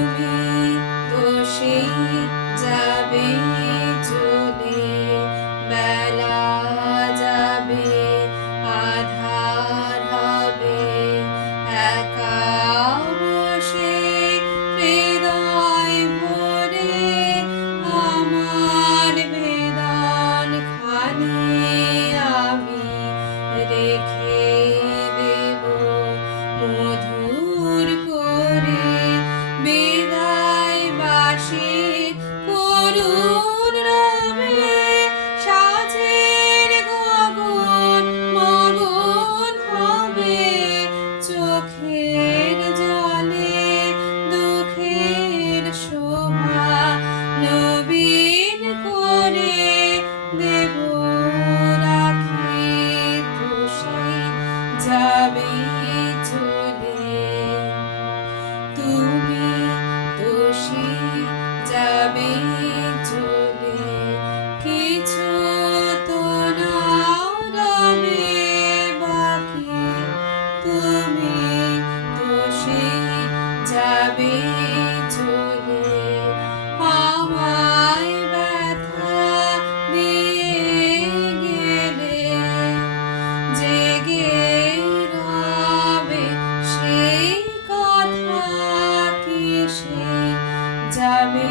তুমি তো সেই যাবে চলে, বেলা যাবে আধার হবে, একা বসে হৃদয় ভরে আমার বেদন খানি আমি রেখে দেব মধুর করে বিদায় বাসি করুণ রবে, সাজের গগন মগন হবে, চোখের জলে দুঃখের শোভা নবীন করে দেব রাখি, তো সেই যাবে চলে। তুমি তো সেই যাবে চলে, কিছু তো না রবে বাকি, তুমি তো সেই যাবে চলে, আমায় ব্যথা দিয়ে গেলে জেগে রবে সেই কথা কি সেই যাবে